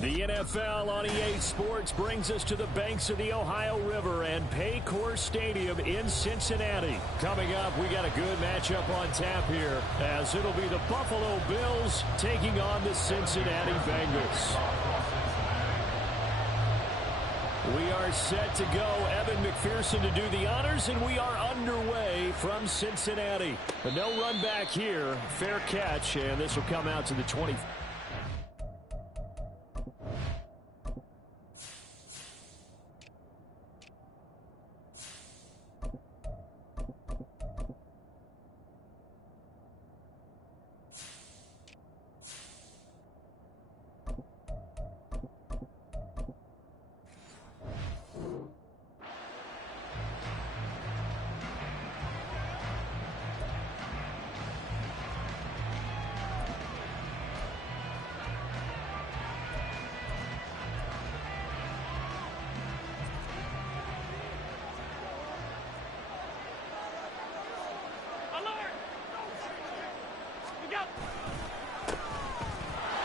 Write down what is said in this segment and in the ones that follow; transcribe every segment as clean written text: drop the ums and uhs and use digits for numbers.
The NFL on EA Sports brings us to the banks of the Ohio River and Paycor Stadium in Cincinnati. Coming up, we got a good matchup on tap here, as it'll be the Buffalo Bills taking on the Cincinnati Bengals. We are set to go. Evan McPherson to do the honors, and we are underway from Cincinnati. But no run back here. Fair catch, and this will come out to the 20.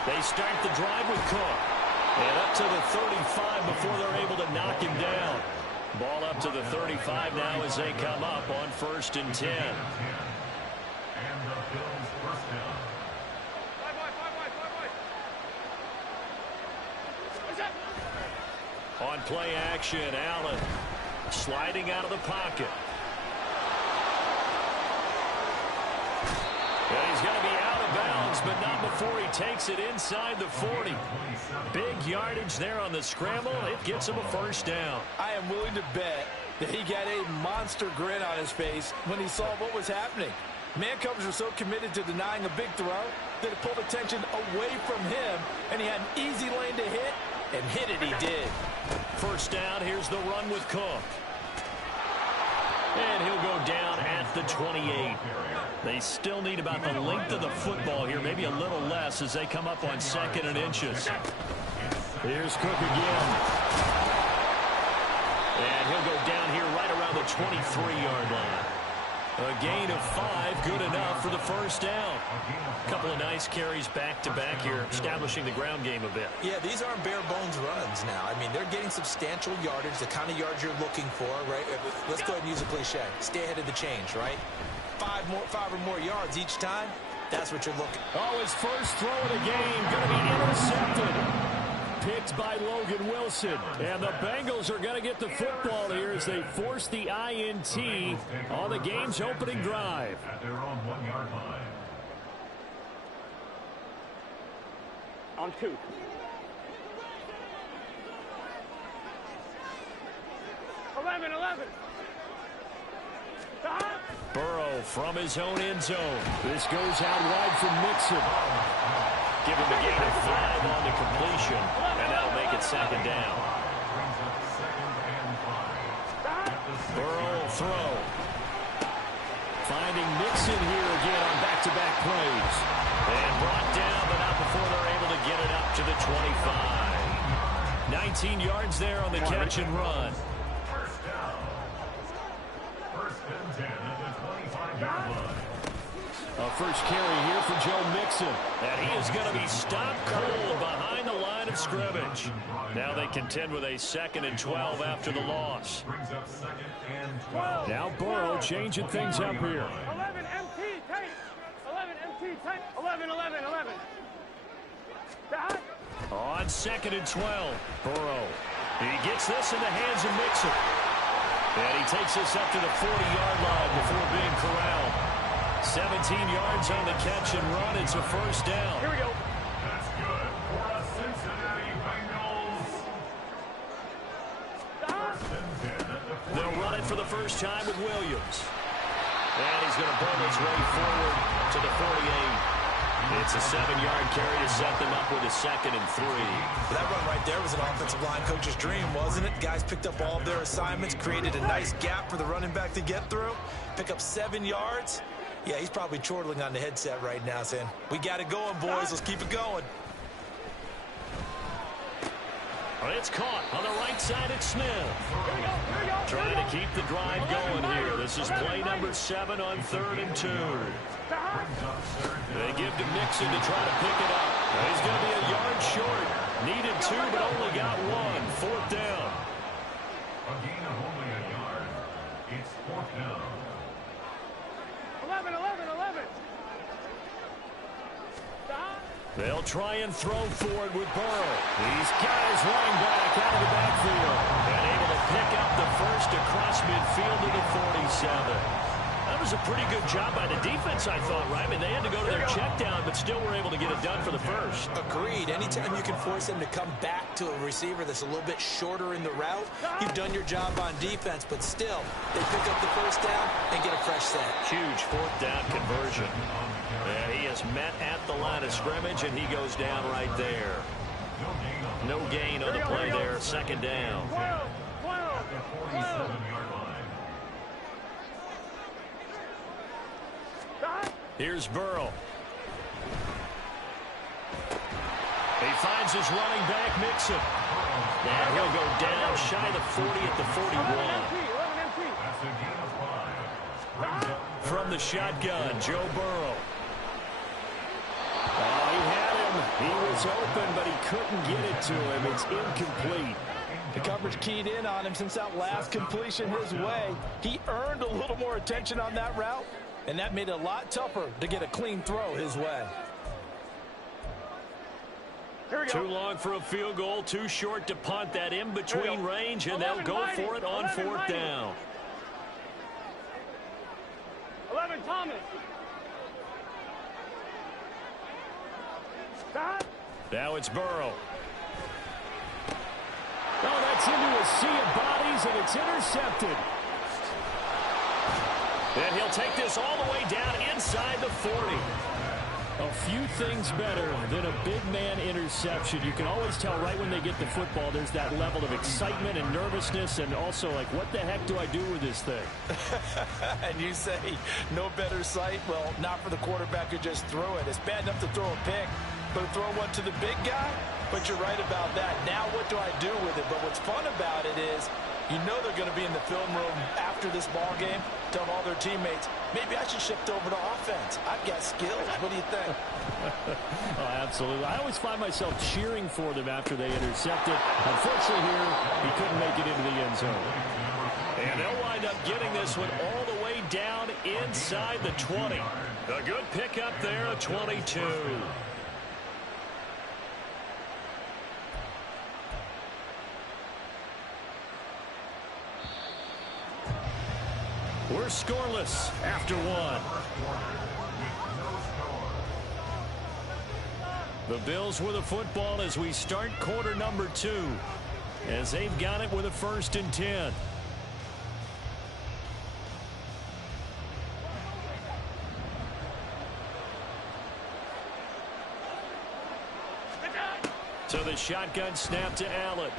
They start the drive with Cook. And up to the 35 before they're able to knock him down. Ball up to the 35 now as they come up on 1st and 10. And the Bills first down. On play action, Allen sliding out of the pocket. And he's going to be out of bounds, but not before he takes it inside the 40. Big yardage there on the scramble. It gets him a first down. I am willing to bet that he got a monster grin on his face when he saw what was happening. Mancovers were so committed to denying a big throw that it pulled attention away from him, and he had an easy lane to hit, and hit it he did. First down, here's the run with Cook. And he'll go down at the 28. They still need about the length of the football here, maybe a little less as they come up on 2nd and inches. Here's Cook again. And he'll go down here right around the 23-yard line. A gain of 5, good enough for the first down. A couple of nice carries back-to-back here, establishing the ground game a bit. Yeah, these aren't bare-bones runs now. I mean, they're getting substantial yardage, the kind of yards you're looking for, right? Let's go ahead and use a cliche. Stay ahead of the change, right? 5 or more yards each time, that's what you're looking for. Oh, his first throw of the game going to be intercepted. Picked by Logan Wilson. And the Bengals are going to get the football here as they force the INT on the game's opening drive. At their own 1-yard line. On 2. Burrow from his own end zone. This goes out wide from Mixon. Give him a gain of 5 on the completion, and that'll make it 2nd down. Burrow throw. Finding Mixon here again on back-to-back plays. And brought down, but not before they're able to get it up to the 25. 19 yards there on the catch and run. First down. 1st and 10 at the 25-yard line. A first carry here for Joe Mixon. And he is going to be stopped cold behind the line of scrimmage. Now they contend with a 2nd and 12 after the loss. Brings up 2nd and 12. Now Burrow changing things up here. 11 MT tight. 11 MT tight. 11. On 2nd and 12, Burrow. He gets this in the hands of Mixon. And he takes this up to the 40-yard line before being corralled. 17 yards on the catch and run. It's a first down. Here we go. That's good for the Cincinnati Bengals. 1st and 10 at the 40. They'll run it for the first time with Williams. And he's going to burn his way forward to the 48. It's a 7-yard carry to set them up with a 2nd and 3. That run right there was an offensive line coach's dream, wasn't it? Guys picked up all of their assignments, created a nice gap for the running back to get through, pick up 7 yards. Yeah, he's probably chortling on the headset right now saying, we got it going, boys. Let's keep it going. It's caught on the right side at Smith. Trying to keep the drive going here. This is play number 7 on 3rd and 2. They give to Mixon to try to pick it up. He's going to be a yard short. Needed 2, but only got 1. Fourth down. A gain of only a yard. It's fourth down. 11, 11, 11. They'll try and throw for it with Burrow. These guys running back out of the backfield. And able to pick up the first across midfield to the 47. That was a pretty good job by the defense, I thought, right? I mean, they had to go to their check down, but still were able to get it done for the first. Agreed. Anytime you can force them to come back to a receiver that's a little bit shorter in the route, you've done your job on defense, but still, they pick up the first down and get a fresh set. Huge fourth down conversion. And he is met at the line of scrimmage, and he goes down right there. No gain on the play there. Second down. 12, 12, 12. Here's Burrow. He finds his running back, Mixon. And he'll go down shy of the 40 at the 41. From the shotgun, Joe Burrow. Oh, he had him. He was open, but he couldn't get it to him. It's incomplete. The coverage keyed in on him since that last completion his way. He earned a little more attention on that route, and that made it a lot tougher to get a clean throw his way. Too long for a field goal, too short to punt. That in-between range, and they'll go for it on fourth down. 11, Thomas. Now it's Burrow. Oh, that's into a sea of bodies, and it's intercepted. And he'll take this all the way down inside the 40. A few things better than a big man interception. You can always tell right when they get the football, there's that level of excitement and nervousness, and also like, what the heck do I do with this thing? And you say, no better sight? Well, not for the quarterback who just threw it. It's bad enough to throw a pick, but to throw one to the big guy? But you're right about that. Now what do I do with it? But what's fun about it is, you know they're going to be in the film room after this ball game, telling all their teammates, maybe I should shift over to offense. I've got skills. What do you think? Oh, absolutely. I always find myself cheering for them after they intercept it. Unfortunately here, he couldn't make it into the end zone. And they'll wind up getting this one all the way down inside the 20. A good pickup there, a 22. We're scoreless after one. The Bills with the football as we start quarter number 2. As they've got it with a 1st and 10. So the shotgun snap to Allen.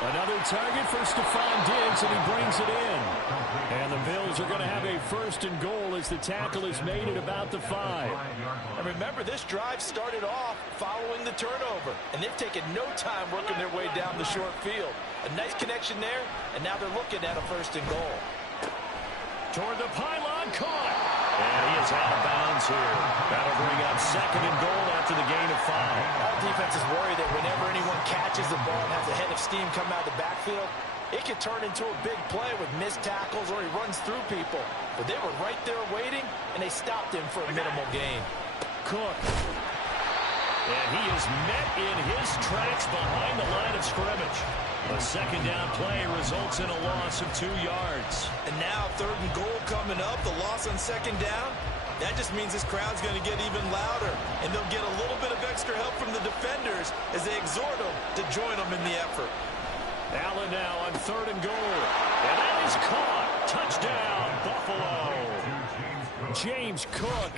Another target for Stephon Diggs, and he brings it in. And the Bills are going to have a 1st and goal as the tackle is made at about the 5. And remember, this drive started off following the turnover, and they've taken no time working their way down the short field. A nice connection there, and now they're looking at a 1st and goal. Toward the pylon, caught. And he is out of bounds here. That'll bring up 2nd and goal after the gain of 5. Our defense is worried that whenever anyone catches the ball and has a head of steam come out of the backfield, it could turn into a big play with missed tackles or he runs through people. But they were right there waiting, and they stopped him for a minimal gain. Cook. And he is met in his tracks behind the line of scrimmage. A 2nd down play results in a loss of 2 yards. And now 3rd and goal coming up, the loss on 2nd down. That just means this crowd's going to get even louder, and they'll get a little bit of extra help from the defenders as they exhort them to join them in the effort. Allen now on 3rd and goal. And that is caught. Touchdown, Buffalo. James Cook,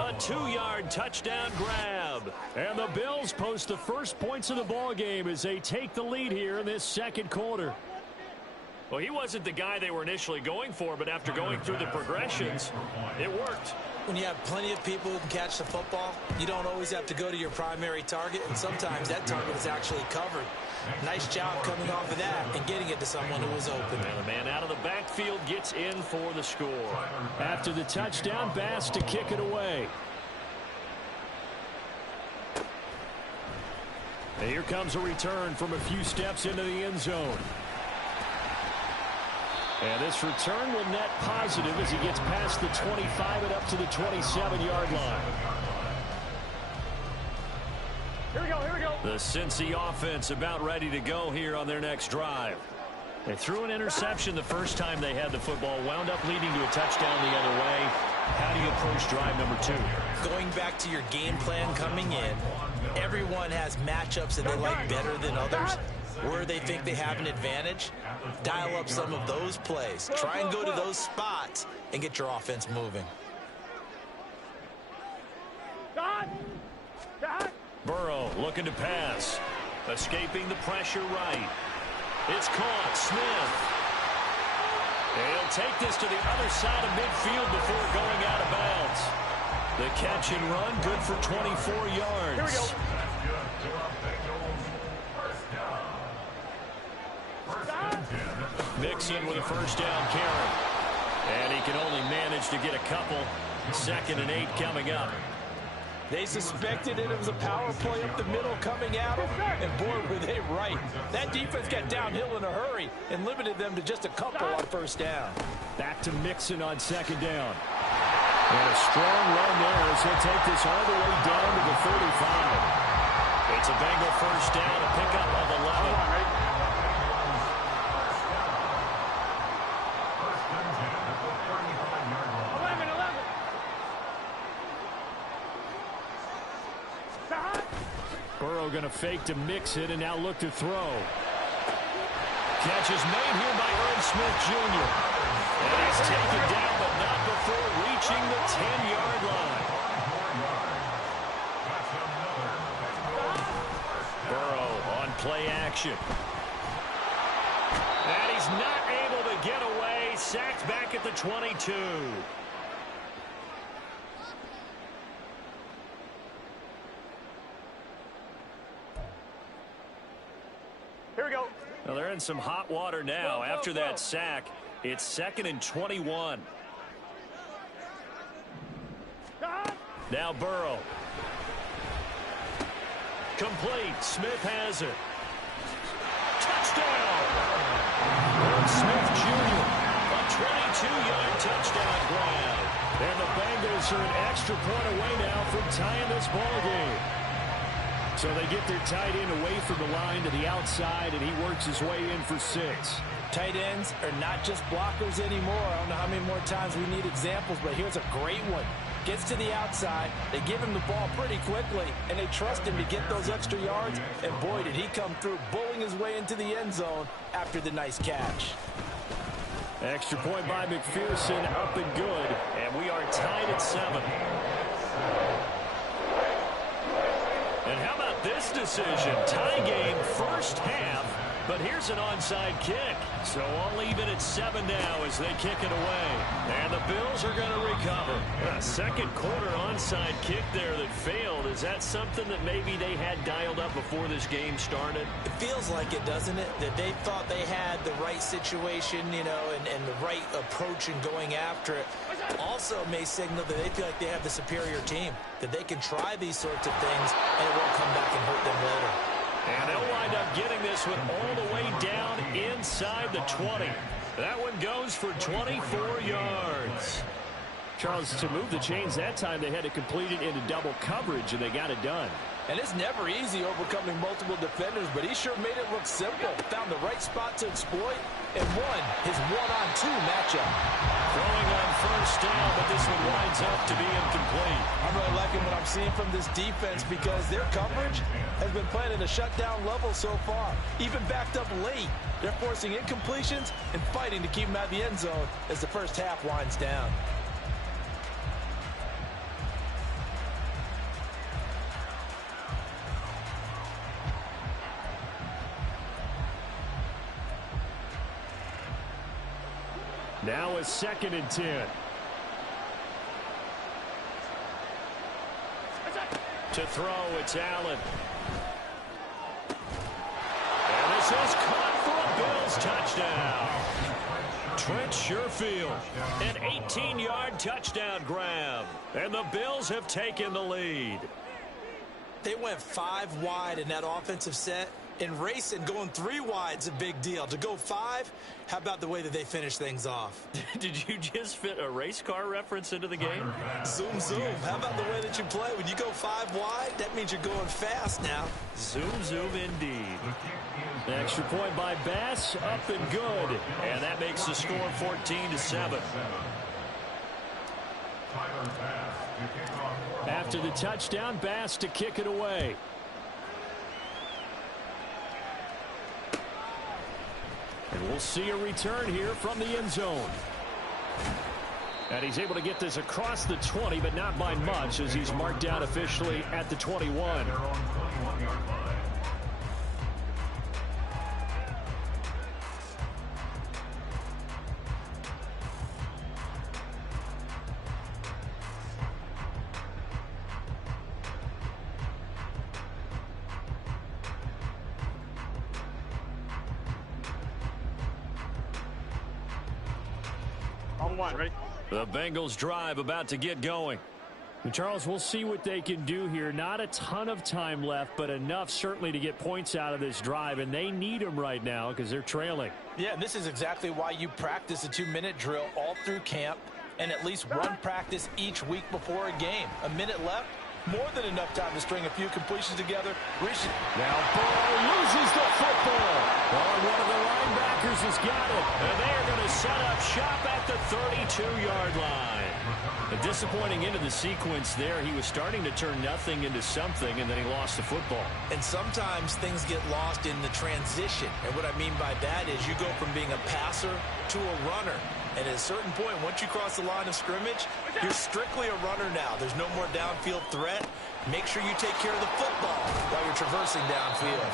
a 2-yard touchdown grab. And the Bills post the first points of the ball game as they take the lead here in this 2nd quarter. Well, he wasn't the guy they were initially going for, but after going through the progressions, it worked. When you have plenty of people who can catch the football, you don't always have to go to your primary target, and sometimes that target is actually covered. Nice job coming off of that and getting it to someone who was open. And the man out of the backfield gets in for the score. After the touchdown, Bass to kick it away. And here comes a return from a few steps into the end zone. And this return will net positive as he gets past the 25 and up to the 27-yard line. Here we go, here we go. The Cincy offense about ready to go here on their next drive. They threw an interception the first time they had the football, wound up leading to a touchdown the other way. How do you approach drive number 2? Going back to your game plan coming in, everyone has matchups that they like better than others. Where they think they have an advantage, dial up some of those plays. Try and go to those spots and get your offense moving. Burrow looking to pass. Escaping the pressure right. It's caught. Smith. He'll take this to the other side of midfield before going out of bounds. The catch and run good for 24 yards. Here we go. Mixon with a first down carry. And he can only manage to get a couple. 2nd and 8 coming up. They suspected it was a power play up the middle coming at them, and boy, were they right. That defense got downhill in a hurry and limited them to just a couple on first down. Back to Mixon on 2nd down. And a strong run there as he'll take this all the way down to the 35. It's a Bengal first down, a pickup of 11. 11. Burrow going to fake to Mixon and now look to throw. Catch is made here by Irv Smith Jr. And he's taken down, but not before reaching the 10-yard line. Burrow on play action. And he's not able to get away. Sacked back at the 22. Here we go. Well, they're in some hot water now. After that sack, it's 2nd and 21. Now Burrow. Complete. Smith has it. Touchdown! Irv Smith Jr. A 22-yard touchdown grab. And the Bengals are an extra point away now from tying this ball game. So they get their tight end away from the line to the outside, and he works his way in for 6. Tight ends are not just blockers anymore. I don't know how many more times we need examples, but here's a great one. Gets to the outside, they give him the ball pretty quickly, and they trust him to get those extra yards, and boy, did he come through, bowling his way into the end zone after the nice catch. Extra point by McPherson, up and good, and we are tied at 7. And how about this decision? Tie game first half, but here's an onside kick. So all even at 7 now as they kick it away. And the Bills are going to recover. A second quarter onside kick there that failed. Is that something that maybe they had dialed up before this game started? It feels like it, doesn't it? That they thought they had the right situation, you know, and the right approach in going after it. Also may signal that they feel like they have the superior team, that they can try these sorts of things and it won't come back and hurt them later. And they'll wind up getting this one all the way down inside the 20. That one goes for 24 yards. Charles, to move the chains that time, they had to complete it into double coverage, and they got it done. And it's never easy overcoming multiple defenders, but he sure made it look simple. Found the right spot to exploit and won his one-on-two matchup. Throwing on first down, but this one winds up to be incomplete. I'm really liking what I'm seeing from this defense because their coverage has been playing at a shutdown level so far. Even backed up late, they're forcing incompletions and fighting to keep them out of the end zone as the first half winds down. Now a 2nd and 10. To throw, it's Allen. And this is caught for a Bills touchdown. Trent Sherfield, an 18-yard touchdown grab. And the Bills have taken the lead. They went 5 wide in that offensive set. In racing, going 3 wide is a big deal. To go 5, how about the way that they finish things off? Did you just fit a race car reference into the game? Zoom, zoom. How about the way that you play? When you go 5 wide, that means you're going fast now. Zoom, zoom indeed. The extra point by Bass, up and good. And that makes the score 14-7. After the touchdown, Bass to kick it away. And we'll see a return here from the end zone. And he's able to get this across the 20, but not by much, as he's marked down officially at the 21. Ready? The Bengals drive about to get going. And Charles, we'll see what they can do here. Not a ton of time left, but enough certainly to get points out of this drive, and they need them right now because they're trailing. Yeah, and this is exactly why you practice a 2-minute drill all through camp and at least one practice each week before a game. A minute left, more than enough time to string a few completions together. Now Burrow loses the football. Oh, one of the linebackers has got it. And they are going to set up shop at the 32-yard line. A disappointing end of the sequence there. He was starting to turn nothing into something, and then he lost the football. And sometimes things get lost in the transition. And what I mean by that is you go from being a passer to a runner. And at a certain point, once you cross the line of scrimmage, you're strictly a runner now. There's no more downfield threat. Make sure you take care of the football while you're traversing downfield.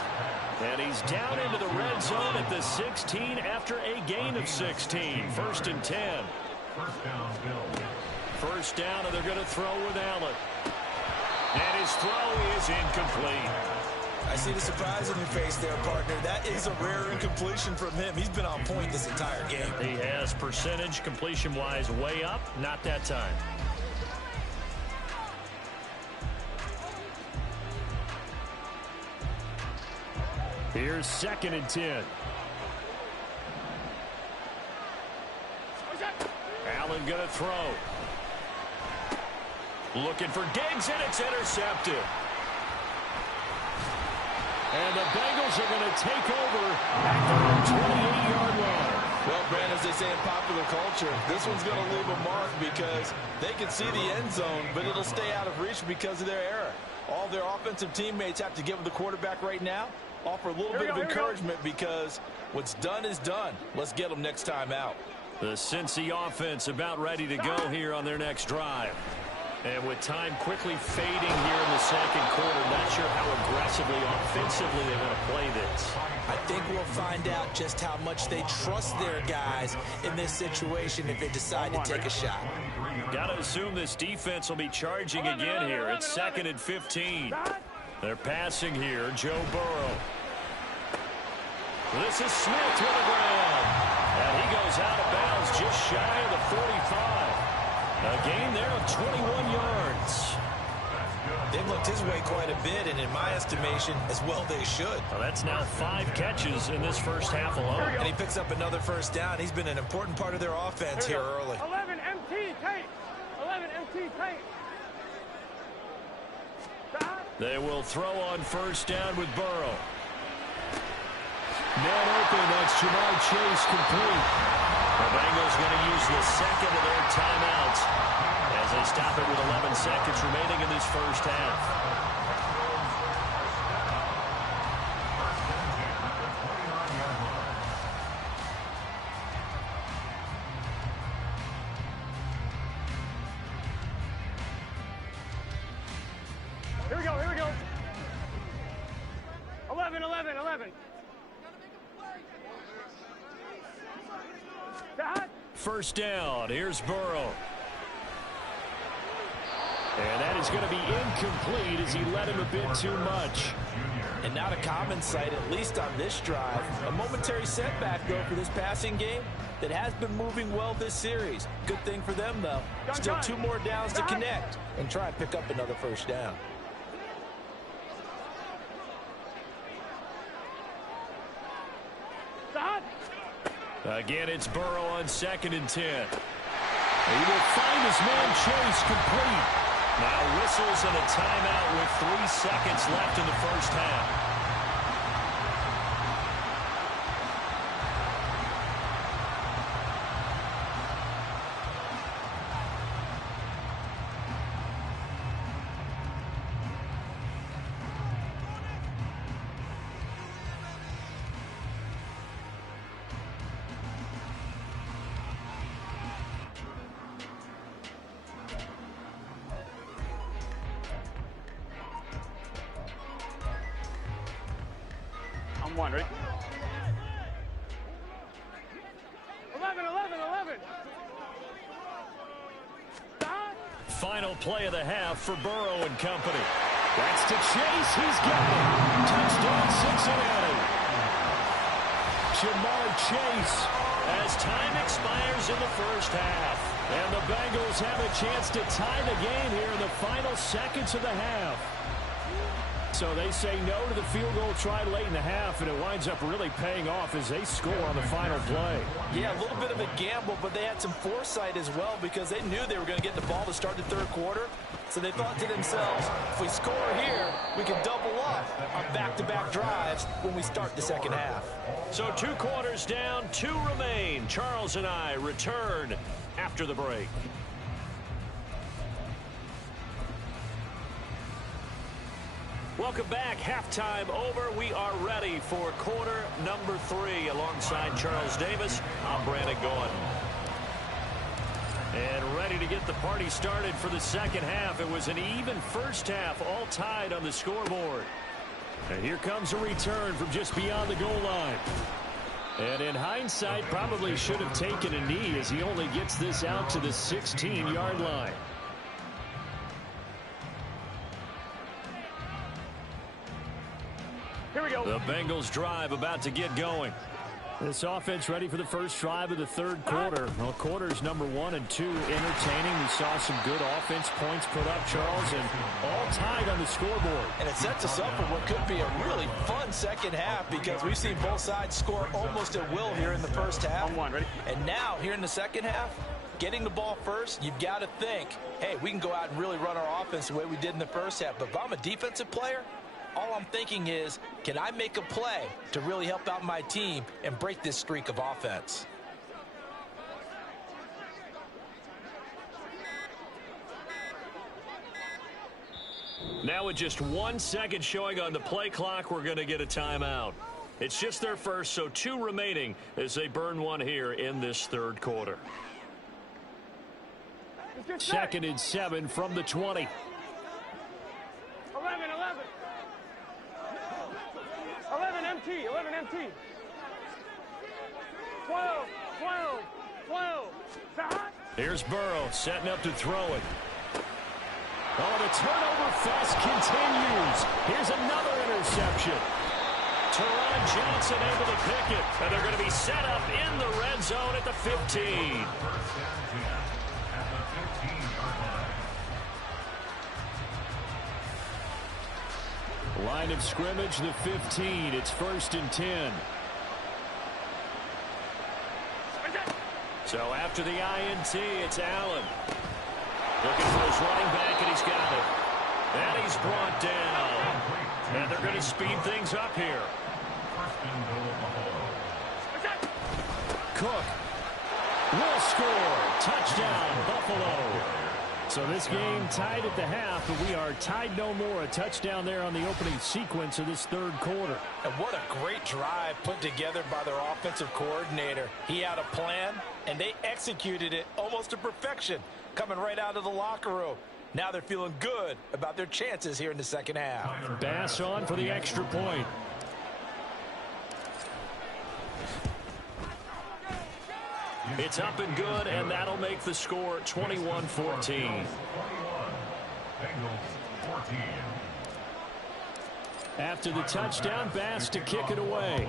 And he's down into the red zone at the 16 after a gain of 16. 1st and 10. First down, and they're going to throw with Allen. And his throw is incomplete. I see the surprise on your face there, partner. That is a rare incompletion from him. He's been on point this entire game. He has percentage completion-wise way up. Not that time. Here's 2nd and 10. Allen going to throw. Looking for Diggs, and it's intercepted. And the Bengals are going to take over at the 28-yard line. Well, Brand, as they say in popular culture, this one's going to leave a mark because they can see the end zone, but it'll stay out of reach because of their error. All their offensive teammates have to give the quarterback right now, offer a little bit of encouragement because what's done is done. Let's get them next time out. The Cincy offense about ready to go here on their next drive. And with time quickly fading here in the 2nd quarter, not sure how aggressively, offensively they want to play this. I think we'll find out just how much they trust their guys in this situation if they decide to take a shot. Got to assume this defense will be charging again here. It's 2nd and 15. They're passing here. Joe Burrow. This is Smith to the ground. And he goes out of bounds just shy of the 45. A gain there of 21 yards. They've looked his way quite a bit, and in my estimation, as well they should. Well, that's now 5 catches in this first half alone. And he picks up another first down. He's been an important part of their offense here early. 11 MT tight. 11 MT tight. They will throw on first down with Burrow. Man open, that's Jamar Chase complete. The Bengals going to use the 2nd of their timeouts as they stop it with 11 seconds remaining in this first half. Here we go, here we go. 11, 11, 11. First down. Here's Burrow. And that is going to be incomplete as he led him a bit too much. And not a common sight, at least on this drive. A momentary setback, though, for this passing game that has been moving well this series. Good thing for them, though. Still 2 more downs to connect and try and pick up another first down. Again, it's Burrow on 2nd and 10. He will find his man Chase complete. Now whistles and a timeout with 3 seconds left in the first half. One, right? 11. Final play of the half for Burrow and company. That's to Chase. He's got it. Touchdown, Cincinnati. Jamar Chase as time expires in the first half. And the Bengals have a chance to tie the game here in the final seconds of the half. So they say no to the field goal try late in the half, and it winds up really paying off as they score on the final play. Yeah, a little bit of a gamble, but they had some foresight as well because they knew they were going to get the ball to start the third quarter. So they thought to themselves, if we score here, we can double up on back-to-back drives when we start the second half. So 2 quarters down, 2 remain. Charles and I return after the break. Welcome back. Halftime over. We are ready for quarter number 3. Alongside Charles Davis, I'm Brandon Gaudin. And ready to get the party started for the second half. It was an even first half, all tied on the scoreboard. And here comes a return from just beyond the goal line. And in hindsight, probably should have taken a knee as he only gets this out to the 16-yard line. Here we go. The Bengals drive about to get going. This offense ready for the first drive of the third quarter. Well, quarters number 1 and 2 entertaining. We saw some good offense points put up, Charles, and all tied on the scoreboard. And it sets us up for what could be a really fun second half because we've seen both sides score almost at will here in the first half. On one, ready? And now, here in the second half, getting the ball first, you've got to think, hey, we can go out and really run our offense the way we did in the first half. But if I'm a defensive player, all I'm thinking is, can I make a play to really help out my team and break this streak of offense? Now with just 1 second showing on the play clock, we're going to get a timeout. It's just their first, so 2 remaining as they burn 1 here in this third quarter. 2nd and 7 from the 20. 11 MT. 12. Here's Burrow setting up to throw it. Oh, the turnover fest continues. Here's another interception. Teron Johnson able to pick it. And they're going to be set up in the red zone at the 15. Line of scrimmage, the 15. It's 1st and 10. So after the INT, it's Allen. Looking for his running back, and he's got it. And he's brought down. And they're going to speed things up here. Cook will score. Touchdown, Buffalo. So this game tied at the half, but we are tied no more. A touchdown there on the opening sequence of this third quarter. And what a great drive put together by their offensive coordinator. He had a plan, and they executed it almost to perfection, coming right out of the locker room. Now they're feeling good about their chances here in the second half. Bass on for the extra point. It's up and good, and that'll make the score 21-14. After the touchdown, Bass to kick it away.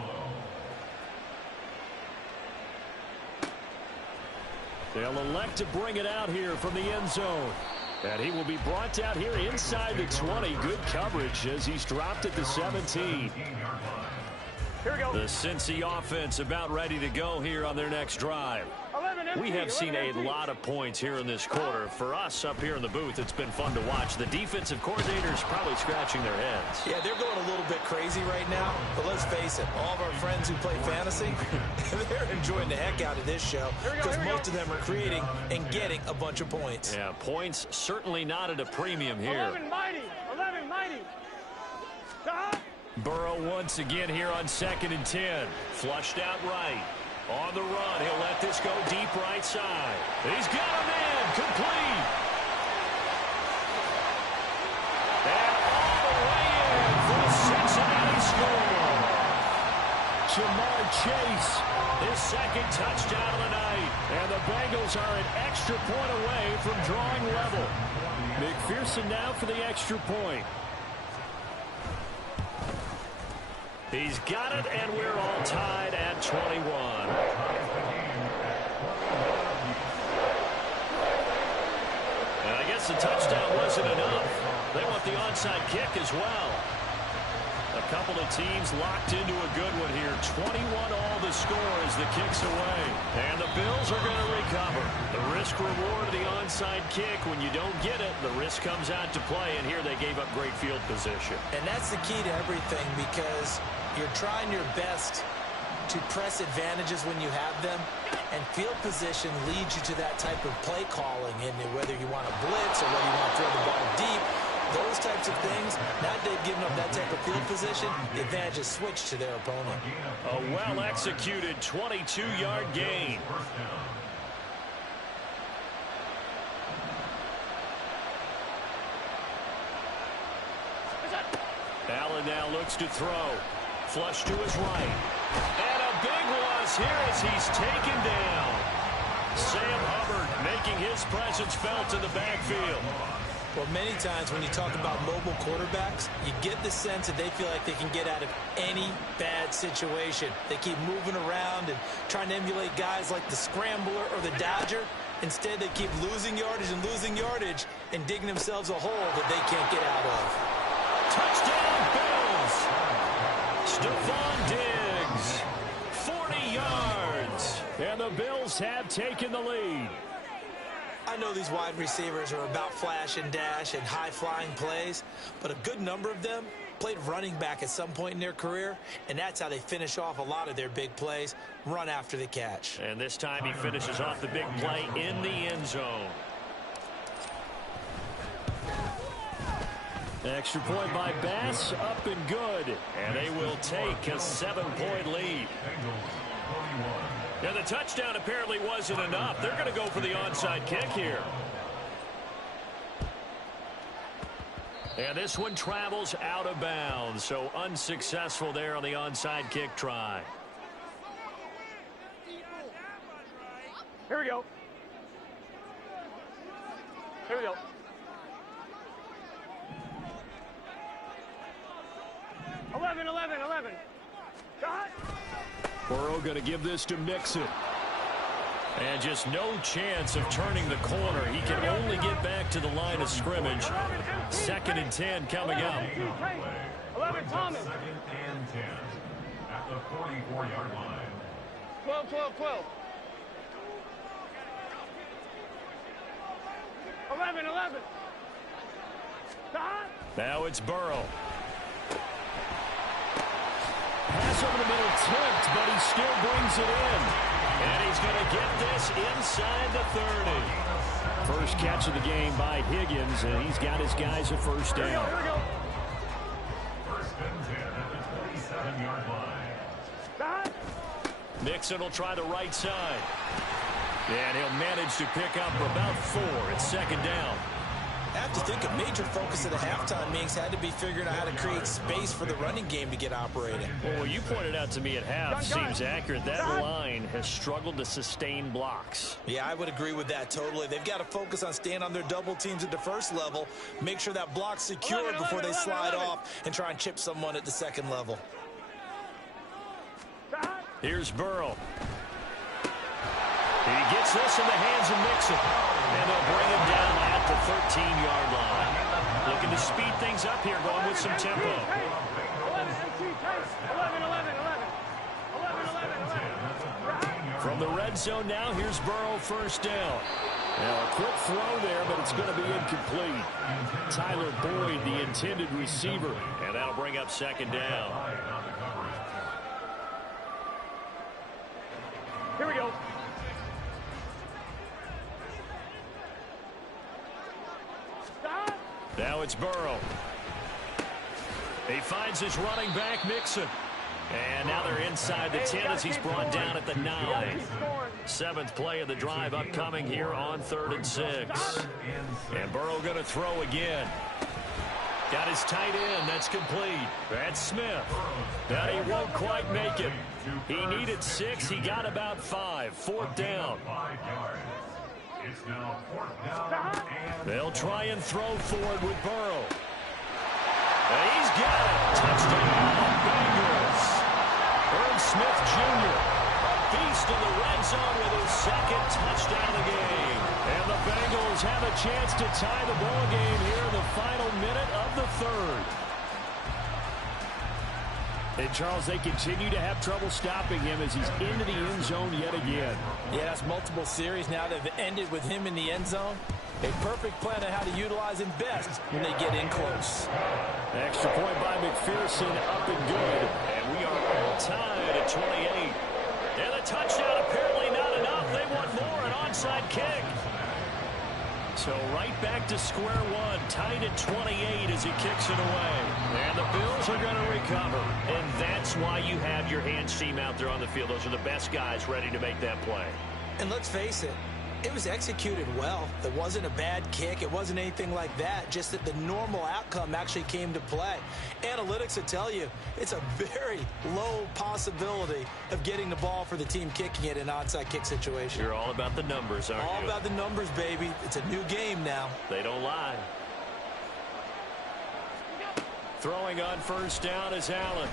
They'll elect to bring it out here from the end zone. And he will be brought down here inside the 20. Good coverage as he's dropped at the 17. Here we go. The Cincy offense about ready to go here on their next drive. 11 empty, We have seen 11 a empty. lot of points here in this quarter. For us up here in the booth, it's been fun to watch. The defensive coordinators probably scratching their heads. Yeah, they're going a little bit crazy right now. But let's face it, all of our friends who play fantasy, they're enjoying the heck out of this show because most of them are creating and getting a bunch of points. Yeah, points certainly not at a premium here. 11 mighty. 11 mighty. Stop. Burrow once again here on 2nd and 10. Flushed out right. On the run, he'll let this go deep right side. He's got a man, complete. And all the way in for the Cincinnati score. Jamar Chase, his 2nd touchdown of the night. And the Bengals are an extra point away from drawing level. McPherson now for the extra point. He's got it, and we're all tied at 21. And I guess the touchdown wasn't enough. They want the onside kick as well. A couple of teams locked into a good one here. 21 all the score as the kick's away. And the Bills are going to recover. The risk-reward of the onside kick, when you don't get it, the risk comes out to play, and here they gave up great field position. And that's the key to everything because you're trying your best to press advantages when you have them, and field position leads you to that type of play calling, and whether you want to blitz or whether you want to throw the ball deep, those types of things, now that they've given up that type of field position, the advantage is switched to their opponent. A well-executed 22-yard gain. Allen now looks to throw. Flush to his right. And a big loss here as he's taken down. Sam Hubbard making his presence felt in the backfield. Well, many times when you talk about mobile quarterbacks, you get the sense that they feel like they can get out of any bad situation. They keep moving around and trying to emulate guys like the Scrambler or the Dodger. Instead, they keep losing yardage and digging themselves a hole that they can't get out of. Touchdown, Bills! Stephon Diggs, 40 yards. And the Bills have taken the lead. I know these wide receivers are about flash and dash and high-flying plays, but a good number of them played running back at some point in their career, and that's how they finish off a lot of their big plays, run after the catch. And this time he finishes off the big play in the end zone. Extra point by Bass, up and good. And they will take a 7-point lead. And the touchdown apparently wasn't enough. They're going to go for the onside kick here. And this one travels out of bounds, so unsuccessful there on the onside kick try. Here we go. Here we go. Eleven. Shot. Burrow going to give this to Mixon. And just no chance of turning the corner. He can only get back to the line of scrimmage. 2nd and 10 coming up. 11 Thomas. 2nd and 10 at the 44-yard line. 12. 11. Shot. Now it's Burrow. Pass over the middle tipped, but he still brings it in. And he's going to get this inside the 30. First catch of the game by Higgins, and he's got his guys a first down. Here we go. 1st and 10 at the 27-yard line. Shot. Mixon will try the right side. And he'll manage to pick up about 4 at 2nd down. I have to think a major focus of the halftime meetings had to be figuring out how to create space for the running game to get operating. Well, you pointed out to me at half, seems accurate. That line has struggled to sustain blocks. Yeah, I would agree with that totally. They've got to focus on staying on their double teams at the first level, make sure that block's secured before they slide off and try and chip someone at the 2nd level. Shot. Here's Burrow. He gets this in the hands of Mixon. And they'll bring him down at the 13-yard line. Looking to speed things up here, going with some tempo. 11 empty. 11. From the red zone now, here's Burrow, first down. Now a quick throw there, but it's going to be incomplete. Tyler Boyd, the intended receiver, and that'll bring up second down. Here we go. Stop. Now it's Burrow. He finds his running back, Mixon. And now they're inside the 10 as he's brought down at the 9. Seventh play of the drive upcoming here on 3rd and 6. And Burrow going to throw again. Got his tight end. That's complete. That's Smith. But he won't quite make it. He needed 6. He got about 5. 4th down. It's now 4th down. They'll try and throw forward with Burrow. And he's got it. Touchdown, Bengals. Irv Smith Jr., a beast in the red zone with his second touchdown of the game. And the Bengals have a chance to tie the ball game here in the final minute of the 3rd. And, Charles, they continue to have trouble stopping him as he's into the end zone yet again. Yeah, that's multiple series now that have ended with him in the end zone. A perfect plan on how to utilize him best when they get in close. Extra point by McPherson, up and good. And we are all tied at 28. And the touchdown apparently not enough. They want more, an onside kick. So right back to square one, tied at 28 as he kicks it away. And the Bills are going to recover. And that's why you have your hands team out there on the field. Those are the best guys ready to make that play. And let's face it, it was executed well. It wasn't a bad kick. It wasn't anything like that. Just that the normal outcome actually came to play. Analytics will tell you it's a very low possibility of getting the ball for the team kicking it in an onside kick situation. You're all about the numbers, aren't you? All about the numbers, baby. It's a new game now. They don't lie. Throwing on first down is Allen.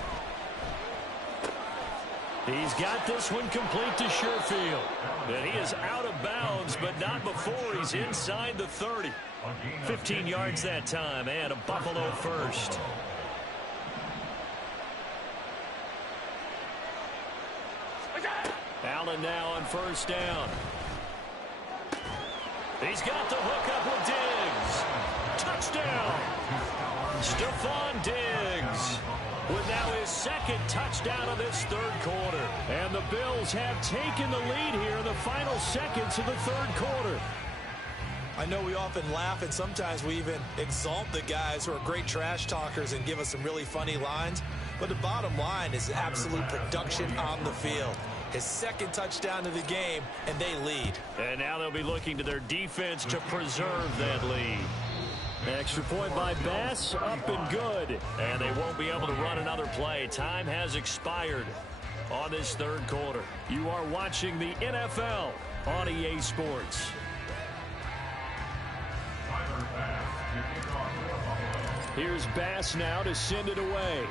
He's got this one complete to Sherfield. And he is out of bounds, but not before he's inside the 30. 15 yards that time, and a Buffalo first. Allen now on first down. He's got the hook up with Diggs. Touchdown. Stephon Diggs with now his second touchdown of this 3rd quarter. And the Bills have taken the lead here in the final seconds of the 3rd quarter. I know we often laugh and sometimes we even exalt the guys who are great trash talkers and give us some really funny lines. But the bottom line is absolute production on the field. His second touchdown of the game, and they lead. And now they'll be looking to their defense to preserve that lead. Extra point by Bass, up and good. And they won't be able to run another play. Time has expired on this 3rd quarter. You are watching the NFL on EA Sports. Here's Bass now to send it away.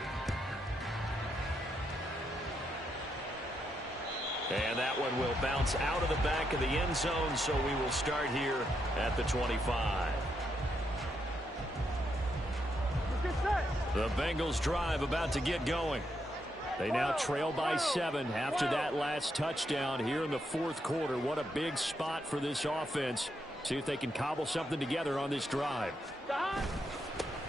And that one will bounce out of the back of the end zone, so we will start here at the 25. The Bengals drive about to get going. They now trail by 7 after that last touchdown here in the 4th quarter. What a big spot for this offense. See if they can cobble something together on this drive.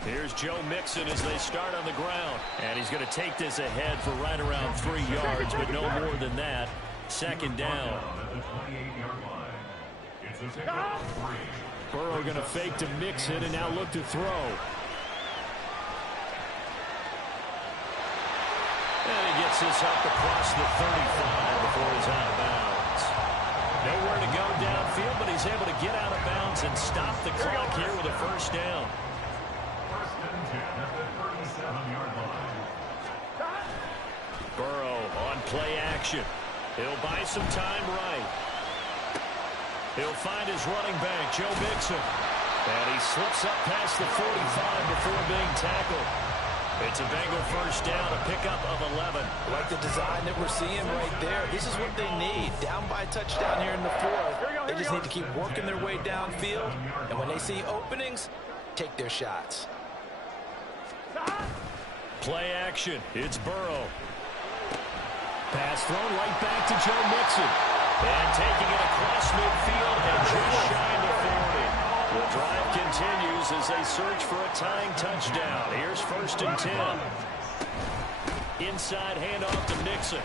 Here's Joe Mixon as they start on the ground. And he's going to take this ahead for right around 3 yards, but no more than that. 2nd down. Burrow going to fake to Mixon and now look to throw. And he gets this up across the 35 before he's out of bounds. Nowhere to go downfield, but he's able to get out of bounds and stop the clock here with a first down. First and 10 at the 37-yard line. Burrow on play action. He'll buy some time right. He'll find his running back, Joe Mixon. And he slips up past the 45 before being tackled. It's a Bengal first down, a pickup of 11. I like the design that we're seeing right there. This is what they need. Down by a touchdown here in the 4th. They just need to keep working their way downfield. And when they see openings, take their shots. Play action. It's Burrow. Pass thrown right back to Joe Mixon. And taking it across midfield and just shy of the 40. The drive continues as they search for a tying touchdown. Here's 1st and 10. Inside handoff to Nixon.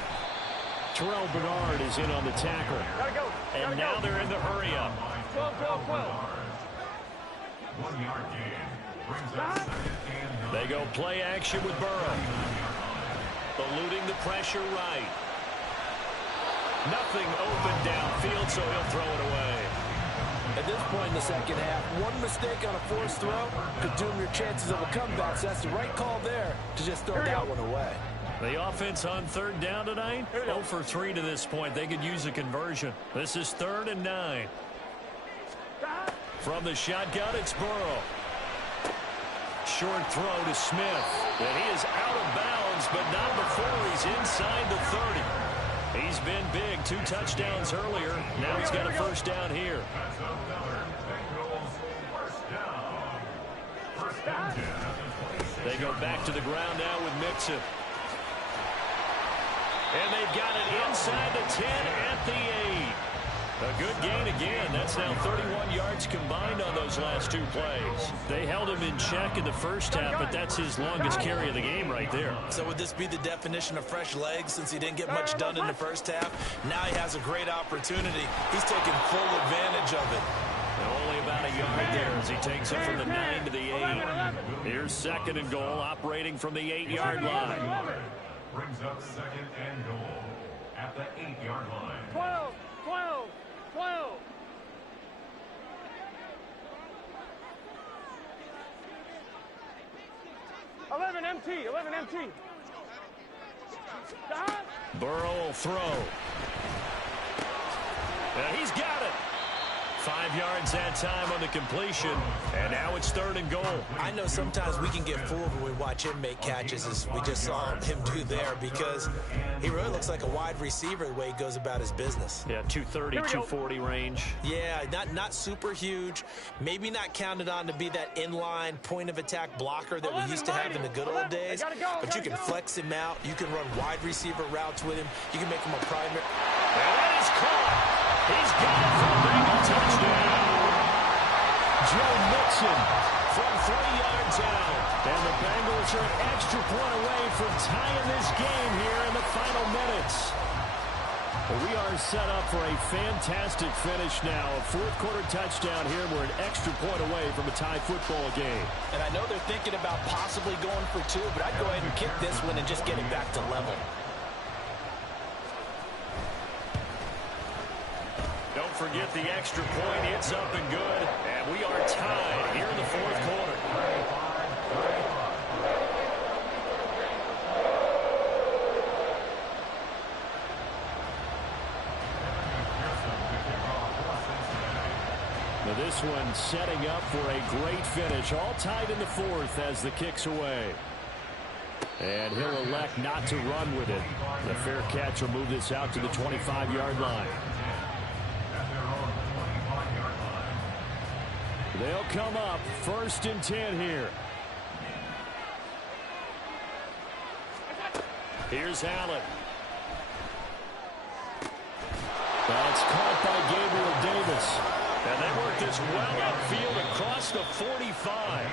Terrell Bernard is in on the tackle. And now they're in the hurry-up. 12, 12, 12. 1 yard gain. Brings up 2nd and 9. They go play action with Burrow. Eluding the pressure right. Nothing open downfield, so he'll throw it away. At this point in the second half, one mistake on a forced throw could doom your chances of a comeback. So that's the right call there to just throw that one away. The offense on 3rd down tonight, 0 for 3 to this point. They could use a conversion. This is 3rd and 9. From the shotgun, it's Burrow. Short throw to Smith. And he is out of bounds, but not before he's inside the 30. He's been big. 2 touchdowns earlier. Now he's got a 1st down here. That's another Bengals 1st down. 1st and 10 at the 26. They go back to the ground now with Mixon. And they've got it inside the 10 at the 8. A good gain again. That's now 31 yards combined on those last 2 plays. They held him in check in the first half, but that's his longest carry of the game right there. So would this be the definition of fresh legs since he didn't get much done in the first half? Now he has a great opportunity. He's taking full advantage of it. And only about a yard there as he takes it from the 9 to the 8. Here's 2nd and goal, operating from the 8-yard line. Brings up 2nd and goal at the 8-yard line. 12, 12, 12. MT, 11 MT. Burrow will throw. And he's got it. 5 yards that time on the completion. And now it's 3rd and goal. I know sometimes we can get fooled when we watch him make catches, as we just saw him do there, because he really looks like a wide receiver the way he goes about his business. Yeah, 230, 240 range. Yeah, not super huge. Maybe not counted on to be that inline point of attack blocker that we used to have in the good old days. But you can flex him out. You can run wide receiver routes with him. You can make him a primary. And that is caught. He's got it for a Bengal touchdown. Joe Mixon from 3 yards out. And the Bengals are an extra point away from tying this game here in the final minutes. We are set up for a fantastic finish now. A 4th quarter touchdown here. We're an extra point away from a tie football game. And I know they're thinking about possibly going for 2, but I'd go ahead and kick this one and just get it back to level. Don't forget the extra point. It's up and good. And we are tied here in the 4th quarter. Now this one setting up for a great finish. All tied in the 4th as the kick's away. And he'll elect not to run with it. The fair catch will move this out to the 25-yard line. They'll come up 1st and 10 here. Here's Allen. That's caught by Gabriel Davis. And they work this well upfield across the 45.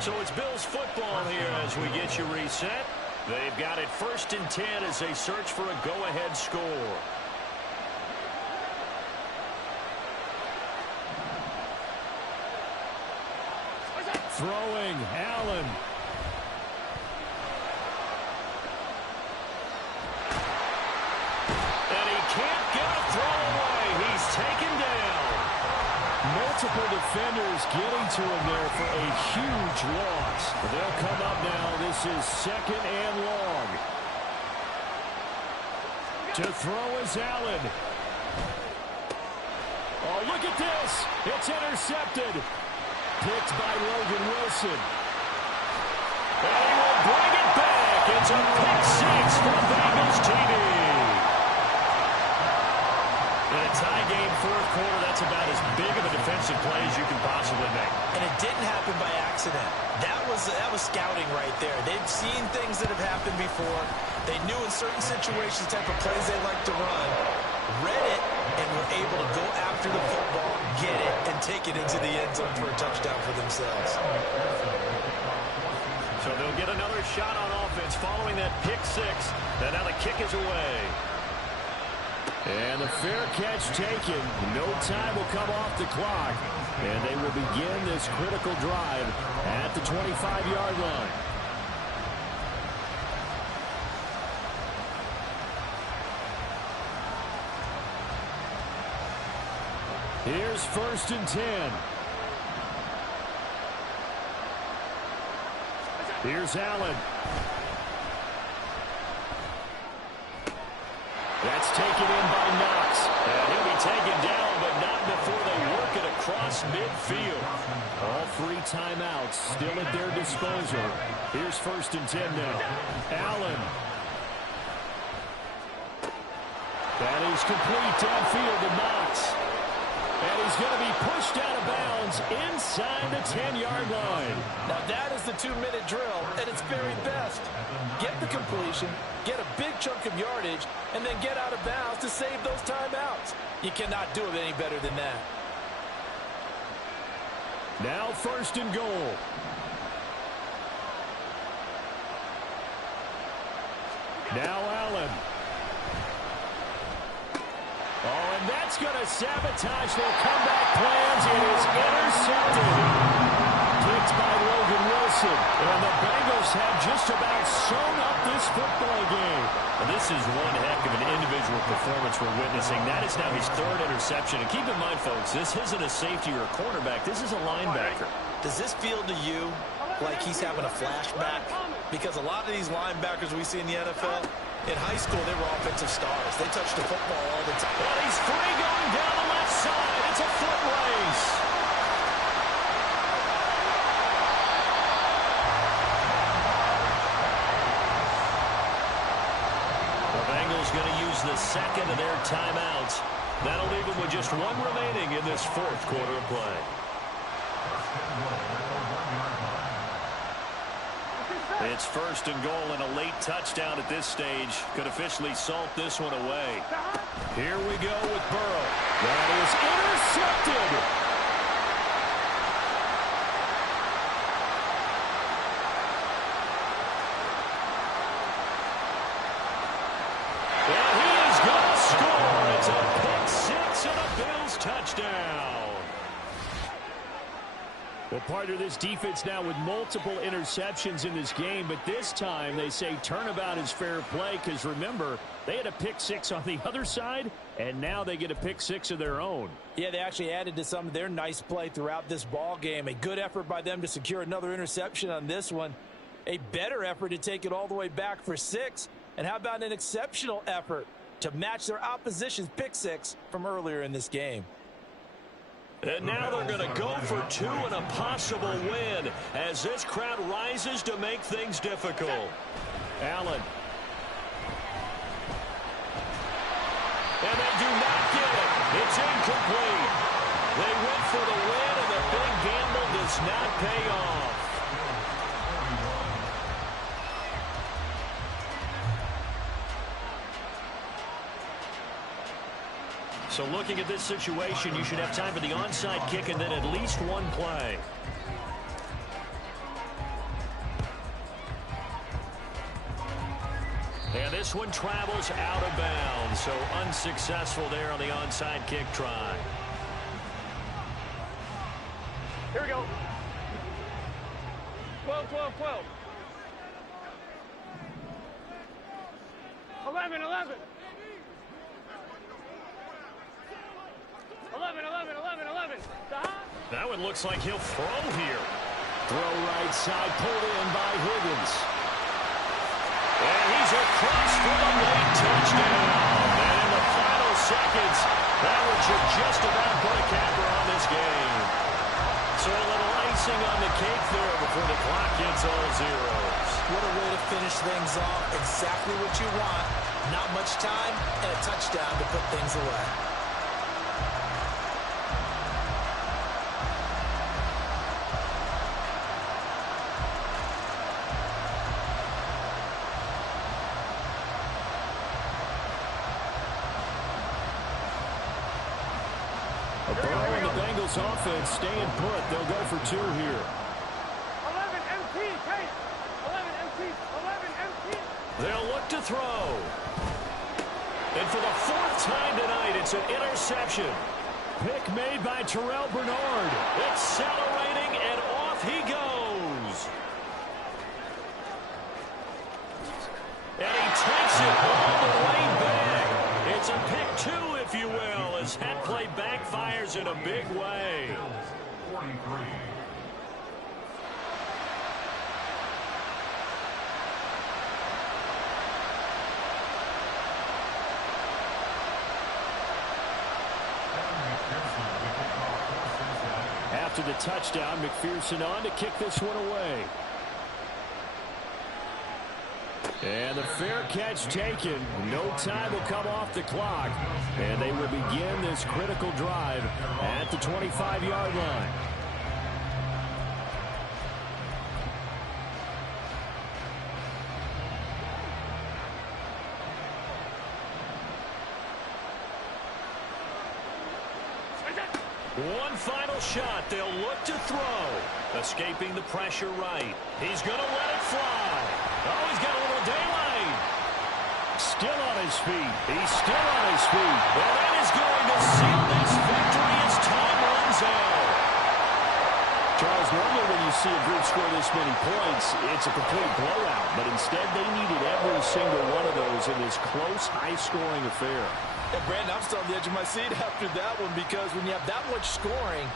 So it's Bills football here as we get you reset. They've got it 1st and 10 as they search for a go-ahead score. Throwing, Allen. And he can't get a throw away. He's taken down. Multiple defenders getting to him there for a huge loss. They'll come up now. This is 2nd and long. To throw is Allen. Oh, look at this. It's intercepted. Picked by Logan Wilson. And he will bring it back. It's a pick 6 for Bengals TV. In a tie game, 4th quarter, that's about as big of a defensive play as you can possibly make. And it didn't happen by accident. That was scouting right there. They've seen things that have happened before. They knew in certain situations the type of plays they like to run. read it, and were able to go after the football, get it, and take it into the end zone for a touchdown for themselves. So they'll get another shot on offense following that pick six. And now the kick is away. And the fair catch taken. No time will come off the clock. And they will begin this critical drive at the 25-yard line. Here's 1st and 10. Here's Allen. That's taken in by Knox. And he'll be taken down, but not before they work it across midfield. All 3 timeouts still at their disposal. Here's 1st and 10 now. Allen. That is complete downfield to Knox. And he's going to be pushed out of bounds inside the 10-yard line. Now that is the 2-minute drill at its very best. Get the completion, get a big chunk of yardage, and then get out of bounds to save those timeouts. You cannot do it any better than that. Now 1st and goal. Now Allen. Oh, and that's going to sabotage their comeback plans. It is intercepted. Picked by Logan Wilson. And the Bengals have just about sewn up this football game. And this is one heck of an individual performance we're witnessing. That is now his 3rd interception. And keep in mind, folks, this isn't a safety or a cornerback. This is a linebacker. Does this feel to you like he's having a flashback? Because a lot of these linebackers we see in the NFL, in high school, they were offensive stars. They touched the football all the time. Well, he's free going down the left side. It's a foot race. The Bengals going to use the 2nd of their timeouts. That'll leave them with just 1 remaining in this 4th quarter of play. It's 1st and goal, and a late touchdown at this stage could officially salt this one away. Here we go with Burrow. That is intercepted. And he is going to score. It's a pick 6 and a Bills touchdown. Well, partner, this defense now with multiple interceptions in this game, but this time they say turnabout is fair play because, remember, they had a pick 6 on the other side, and now they get a pick 6 of their own. Yeah, they actually added to some of their nice play throughout this ball game. A good effort by them to secure another interception on this one. A better effort to take it all the way back for 6. And how about an exceptional effort to match their opposition's pick 6 from earlier in this game? And now they're going to go for 2 and a possible win as this crowd rises to make things difficult. Allen. And they do not get it. It's incomplete. They went for the win, and the big gamble does not pay off. So looking at this situation, you should have time for the onside kick and then at least 1 play. And this one travels out of bounds, so unsuccessful there on the onside kick try. Here we go. 12, 12, 12. 11, 11. 11, 11, 11, 11. That one looks like he'll throw here. Throw right side, pulled in by Higgins. And he's across for the late touchdown. And in the final seconds, that one should just about put a capper on this game. So a little icing on the cake there before the clock hits all zeros. What a way to finish things off. Exactly what you want. Not much time and a touchdown to put things away. Bengals offense staying put. They'll go for 2 here. 11 MT, tight. 11 MT, 11 MT. They'll look to throw. And for the 4th time tonight, it's an interception. Pick made by Terrell Bernard. Accelerating, and off he goes. And he takes it all the way back. It's a pick 2, if you will, as that play backfires in a big way. 43. After the touchdown, McPherson on to kick this one away. And the fair catch taken. No time will come off the clock. And they will begin this critical drive at the 25-yard line. One final shot. They'll look to throw. Escaping the pressure right. He's going to let it fly. Oh, he's got a little daylight. Still on his feet. He's still on his feet. And that is going to seal this victory as time runs out. Charles, normally when you see a group score this many points, it's a complete blowout. But instead, they needed every single one of those in this close, high-scoring affair. Yeah, Brandon, I'm still on the edge of my seat after that one, because when you have that much scoring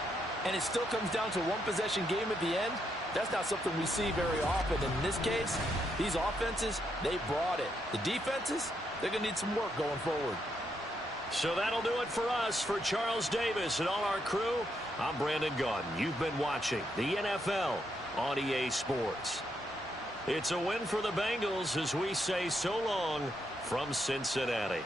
and it still comes down to a one-possession game at the end, that's not something we see very often. In this case, these offenses, they brought it. The defenses, they're going to need some work going forward. So that'll do it for us. For Charles Davis and all our crew, I'm Brandon Gaudin. You've been watching the NFL on EA Sports. It's a win for the Bengals as we say so long from Cincinnati.